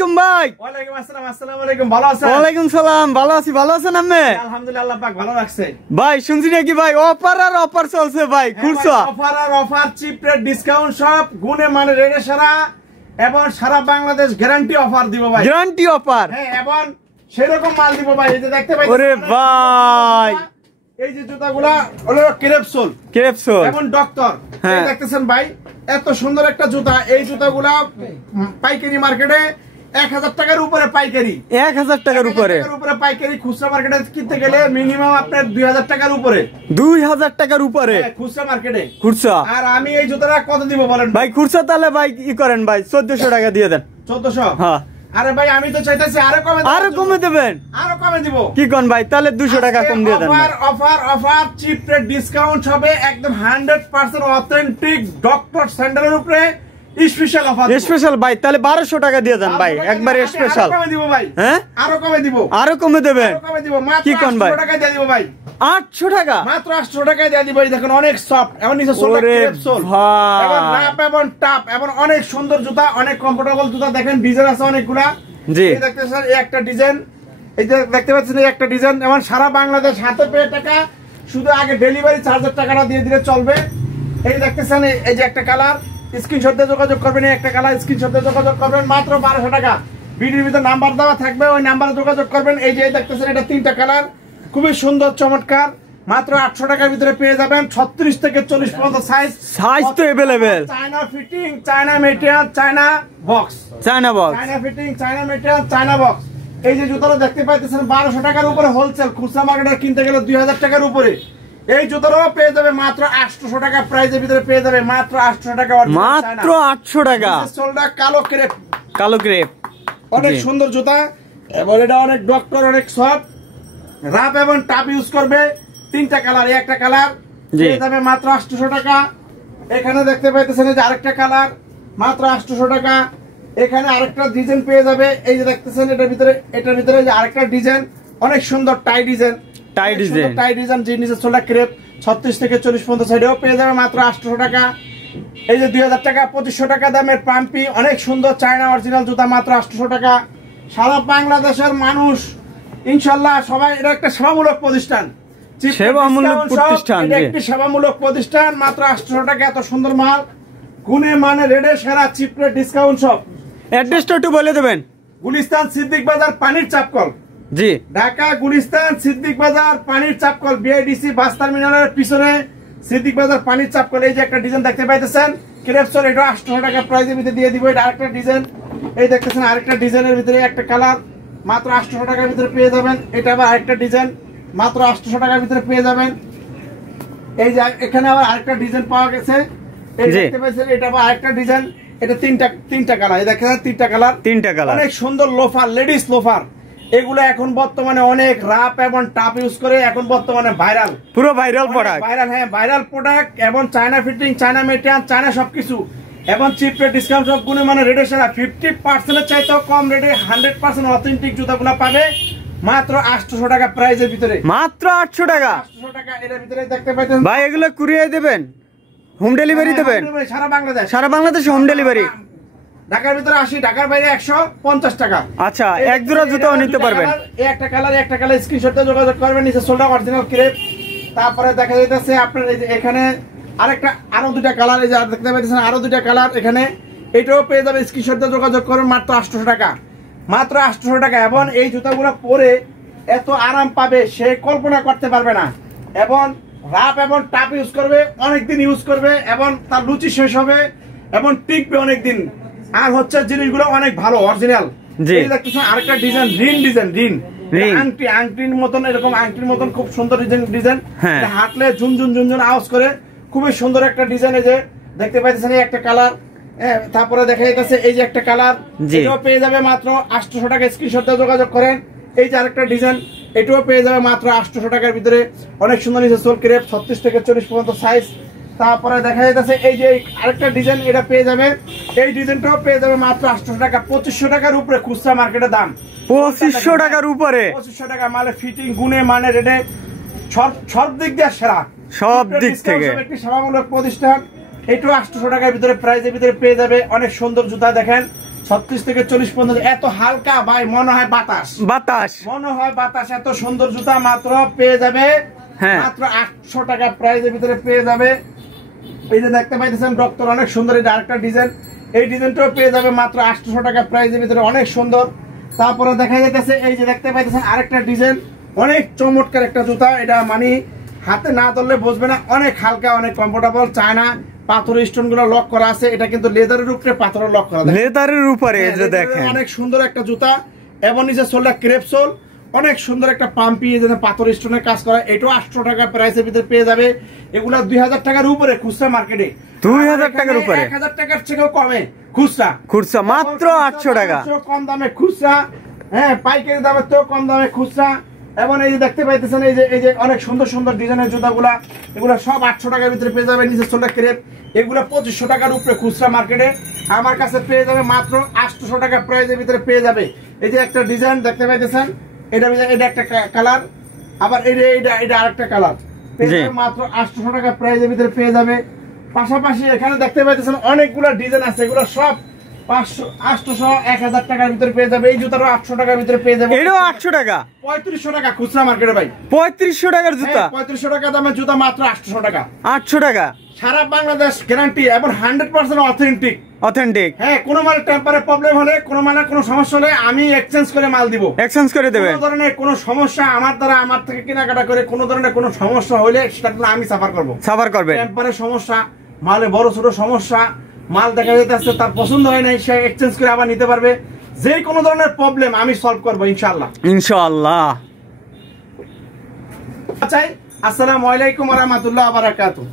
আলাইকুম ভাই। ওয়ালাইকুম আসসালাম। আসসালামু আলাইকুম। ভালো আছেন? ওয়ালাইকুম সালাম, ভালো আছি। ভালো আছেন আপনি? আলহামদুলিল্লাহ, আল্লাহ পাক ভালো রাখছে। ভাই শুনছি নাকি ভাই অফার আর অফার চলছে ভাই, খুরসা অফার আর অফার, চিপ রেট, ডিসকাউন্ট সব গুণে মানে রেটে সারা এবং সারা বাংলাদেশ গ্যারান্টি অফার দিব ভাই। গ্যারান্টি অফার, হ্যাঁ, এবং সেরকম মাল দিব ভাই। এই যে দেখতে পাচ্ছেন, ওরে ভাই এই যে জুতাগুলা হলো ক্রেপসোল এবং ডক্টর। এই দেখতেছেন ভাই, এত সুন্দর একটা জুতা। এই জুতাগুলা পাইকারি মার্কেটে 1000 টাকার উপরে পাইকারি, 1000 টাকার উপরে পাইকারি। খুচরা মার্কেটে কিনতে গেলে মিনিমাম আপনার 2000 টাকার উপরে, 2000 টাকার উপরে খুচরা মার্কেটে, খুরসা। আর আমি এই জুতাটা কত দিব বলেন ভাই? খুরসা তাহলে ভাই ই করেন ভাই, 1400 টাকা দিয়ে দেন। 1400? হ্যাঁ। আরে ভাই আমি তো চাইতেছি আরো কমে দেবেন। আরো কমে দিব। কি কোন ভাই? তাহলে 200 টাকা কম দিয়ে দেন। অফার চিপ রেট ডিসকাউন্ট হবে একদম 100% অথেন্টিক ডক্টর স্যান্ডেলের উপরে স্পেশাল অফার, স্পেশাল ভাই। তাহলে 1200 টাকা দিয়ে দেন ভাই, একবারে স্পেশাল। আরো কমে দিব ভাই। হ্যাঁ, আরো কমে দিব। আরো কমে দেবেন? আরো কমে দিব, মাত্র কি কোন ভাই? 800 টাকা দিয়ে দিব ভাই। 800 টাকা? মাত্র 800 টাকা দিয়ে দিব। দেখুন অনেক সফট এবং নিচে সোলটা ক্রেপসোল এবং রাপ এবং টাপ এবং অনেক সুন্দর জুতা, অনেক কমফোর্টেবল জুতা। দেখেন ডিজাইন আছে অনেকগুলা। জি, এই দেখতেছেন এই একটা ডিজাইন, এই যে দেখতে পাচ্ছেন এই একটা ডিজাইন। এবং সারা বাংলাদেশ হাতে পেয়ে টাকা, শুধু আগে ডেলিভারি চার্জের টাকাটা দিয়ে দিলে চলবে। এই দেখতেছেন এই যে একটা কালার, স্ক্রিনশট দিয়ে যোগাযোগ করবেন। এই একটা কালার স্ক্রিনশট দিয়ে যোগাযোগ করবেন, মাত্র 1200 টাকা। ভিডিওর ভিতরে নাম্বার দেওয়া থাকবে, ওই নাম্বারে যোগাযোগ করবেন। এই যে দেখতেছেন এটা 3টা কালার, খুবই সুন্দর চমৎকার। মাত্র 800 টাকার ভিতরে পেয়ে যাবেন। 36 থেকে 40 পর্যন্ত সাইজ তো available. China fitting, China material, China box, China fitting, China material, China box. এই যে জুতাটা দেখতে পাইতেছেন 1200 টাকার উপরে হোলসেল, খুচরা মার্কেটে কিনতে গেলে 2000 টাকার উপরে। এই জুতাটাও পেয়ে যাবে মাত্র 800 টাকা প্রাইসের ভিতরে পেয়ে যাবে, মাত্র 800 টাকা। মাত্র 800 টাকা। সোলটা কালো ক্রেপ, অনেক জি। সুন্দর জুতা এবং এটা অনেক ডক্টর, অনেক সফট, রাপ এবং টাপ ইউজ করবে। 3টা কালার, এই একটা কালার পেয়ে যাবে মাত্র 800 টাকা। এখানে দেখতে পাইতেছেন যে আরেকটা কালার, মাত্র 800 টাকা। এখানে আরেকটা ডিজাইন পেয়ে যাবে। এই যে দেখতেছেন এটার ভিতরে যে আরেকটা ডিজাইন, অনেক সুন্দর টাই ডিজাইন, যে নিচে সোলটা ক্রেপ। 36 থেকে 40 পর্যন্ত সাইডেও পেয়ে যাবে মাত্র 800 টাকা। এই যে 2000 টাকা, 2500 টাকা দামের পাম্পি, অনেক সুন্দর চায়না অরিজিনাল জুতা, মাত্র 800 টাকা। সারা বাংলাদেশের মানুষ ইনশাল্লাহ সবাই, এটা একটা সেবামূলক প্রতিষ্ঠান, একটি সেবামূলক প্রতিষ্ঠান। মাত্র 800 টাকা, এত সুন্দর মাল, গুণে মানে রেডে সেরা, চিপ রেট ডিসকাউন্ট সব। অ্যাড্রেসটা একটু বলে দেবেন। গুলিস্তান সিদ্দিক বাজার, পানির চাপকল। জি, ঢাকা গুলিস্তান সিদ্দিক বাজার, পানির চাপকল, বিআইডিসি বাস টার্মিনালের পিছনে সিদ্দিক বাজার, পানির চাপকল। এই যে একটা ডিজাইন দেখতে পাইতেছেন ক্রেপসোল, এটা 800 টাকা প্রাইসের ভিতরে দিয়ে দিব। এটা আরেকটা ডিজাইন, এই দেখতেছেন আরেকটা ডিজাইনের ভিতরে একটা কালার, মাত্র 800 টাকার ভিতরে পেয়ে যাবেন। এটা আবার আরেকটা ডিজাইন, মাত্র 800 টাকার ভিতরে পেয়ে যাবেন। এই যে এখানে আবার আরেকটা ডিজাইন পাওয়া গেছে, এই দেখতে পাচ্ছেন এটা আবার আরেকটা ডিজাইন। এটা তিনটা কালার, এই দেখেন 3টা কালার, অনেক সুন্দর লোফার, লেডিস লোফার। এগুলো এখন বর্তমানে অনেক রাপ এবং টাপ ইউজ করে, এখন বর্তমানে ভাইরাল, পুরো ভাইরাল প্রোডাক্ট। হ্যাঁ, ভাইরাল প্রোডাক্ট এবং China fitting, China material, China সবকিছু এবং চিপ রেট ডিসকাউন্ট সব গুণে মানে রেটে সেরা। 50% চাইতেও কম রেটে 100% অথেন্টিক জুতাগুলো পাবে মাত্র 800 টাকা প্রাইসের ভিতরে, মাত্র 800 টাকা। 800 টাকা এর ভিতরে দেখতে পাচ্ছেন ভাই। এগুলো কুরিয়ার দেবেন, হোম ডেলিভারি দেবেন? সারা বাংলাদেশ হোম ডেলিভারি। ঢাকার ভিতরে 80, ঢাকার বাইরে 150 টাকা। আচ্ছা, এক জোড়া জুতাও নিতে পারবেন। এই একটা কালার স্ক্রিনশটে যোগাযোগ করবেন। নিচে সোলটা অরিজিনাল ক্রেপ। তারপরে দেখা যাইতেছে আপনার এই যে এখানে আরো 2টা কালার, এই যে দেখতে পাচ্ছেন আরো 2টা কালার এখানে, এটাও পেয়ে যাবে। স্ক্রিনশটে যোগাযোগ করবেন, মাত্র 800 টাকা, মাত্র 800 টাকা। এবং এই জুতাগুলো পরে এত আরাম পাবে সে কল্পনা করতে পারবে না। এবং রাপ এবং টাপ ইউজ করবে, অনেকদিন ইউজ করবে এবং তার রুচি শেষ হবে এবং টিকবে অনেকদিন। আর হচ্ছে জিনিসগুলো অনেক ভালো, অরিজিনাল। দেখতেছেন আরেকটা ডিজাইন, রিন আংটির মতন, এরকম আংটির মতন খুব সুন্দর ডিজাইন। হাঁটলে ঝুনঝুন আওয়াজ করে, খুবই সুন্দর একটা ডিজাইন। এই যে দেখতে পাইতেছেন এই একটা কালার। তারপরে দেখা যাচ্ছে এই যে একটা কালার, এটাও পেয়ে যাবে মাত্র 800 টাকা। স্ক্রিনশটে যোগাযোগ করেন। এই যে আরেকটা ডিজাইন, এটাও পেয়ে যাবে মাত্র 800 টাকার ভিতরে, অনেক সুন্দর নিচে সোল ক্রেপ, 36 থেকে 40 পর্যন্ত সাইজ। তারপরে দেখা যাচ্ছে এই যে আরেকটা ডিজাইন, এটা পেয়ে যাবে, এই ডিজাইনটাও পেয়ে যাবে মাত্র 800 টাকা। 2500 টাকার উপরে খুচরা মার্কেটের দাম, 2500 টাকার উপরে। 2500 টাকা মালে ফিটিং, গুণে মানে রেটে সব দিক দিয়ে সেরা, সব দিক থেকে একটি সেবামূলক প্রতিষ্ঠান। এটাও 800 টাকার ভিতরে প্রাইসের ভিতরে পেয়ে যাবে। অনেক সুন্দর জুতা দেখেন, 36 থেকে 40 পর্যন্ত। এত হালকা ভাই, মনে হয় বাতাস, মনে হয় বাতাস। এত সুন্দর জুতা মাত্র পেয়ে যাবে মাত্র 800 টাকা প্রাইজের ভিতরে পেয়ে যাবে। এই যে দেখতে পাইতেছেন ডক্টর, অনেক সুন্দর। এই আরেকটা ডিজাইন, এই ডিজাইনটাও পেয়ে যাবে মাত্র 800 টাকা প্রাইজের ভিতরে, অনেক সুন্দর। তারপরে দেখা যাইতেছে এই যে দেখতে পাইতেছেন আরেকটা ডিজাইন, অনেক চমৎকার একটা জুতা। এটা মানে হাতে না ধরলে বুঝবে না, অনেক হালকা, অনেক কমফোর্টেবল। চায়না পাথরের স্টোন গুলো লক করা আছে। এটা কিন্তু লেদারের উপরে পাথরের লক করা, লেদারের উপরে। এই যে দেখেন অনেক সুন্দর একটা জুতা। এবং নিচে সোলটা ক্রেপ সোল, অনেক সুন্দর একটা পাম্পি, যেন পাথর স্টোনের কাজ করা। এটাও 800 টাকা প্রাইসের ভিতরে পেয়ে যাবে। এগুলা 2000 টাকার উপরে খুচরা মার্কেটে, 2000 টাকার উপরে, 1000 টাকার থেকেও কমে খুচরা মাত্র 800 টাকা কম দামে খুচরা। হ্যাঁ, পাইকারি দামের তো কম দামে খুচরা। এবং এই যে দেখতে পাইতেছেন এই যে অনেক সুন্দর সুন্দর ডিজাইনের জুতাগুলা, এগুলা সব 800 টাকার ভিতরে পেয়ে যাবে। নিচে সোলটা ক্রেপ, এগুলা 2500 টাকার উপরে খুচরা মার্কেটে, আমার কাছে পেয়ে যাবে মাত্র 800 টাকা প্রাইসের ভিতরে পেয়ে যাবে। এই যে একটা ডিজাইন দেখতে পাইতেছেন, এটা একটা কালার, আবার এটা আরেকটা কালার, মাত্র 800 টাকা প্রাইসের ভিতরে পেয়ে যাবে। পাশাপাশি এখানে দেখতে পাইতেছেন অনেকগুলা ডিজাইন আছে, এগুলো সব 500, 800, 1000 টাকার ভিতরে পেয়ে যাবে। এই জুতারও 800 টাকার ভিতরে পেয়ে যাবে। এটাও 800 টাকা, 3500 টাকা খুচরা মার্কেটে ভাই। 3500 টাকার জুতা, 3500 টাকা দামের জুতা মাত্র 800 টাকা। 800 টাকা সারা বাংলাদেশ গ্যারান্টি এবং 100% অথেন্টিক। হ্যাঁ, কোনো মালের টেম্পারে প্রবলেম হলে, কোনো মালের কোনো সমস্যা হলে আমি এক্সচেঞ্জ করে মাল দিব, এক্সচেঞ্জ করে দেবেন। কোনো ধরনের কোনো সমস্যা আমার দ্বারা, আমার থেকে কেনাকাটা করে কোনো ধরনের কোনো সমস্যা হলে সেটা আমি সাফার করবে। টেম্পারে সমস্যা, মালে বড় ছোট সমস্যা, মাল দেখা যাচ্ছে তার পছন্দ হয় নাই, সে এক্সচেঞ্জ করে আবার নিতে পারবে। যে কোনো ধরনের প্রবলেম আমি সলভ করবো ইনশাআল্লাহ। আচ্ছা, আসসালামু আলাইকুম ওয়া রাহমাতুল্লাহি ওয়া বারাকাতুহু।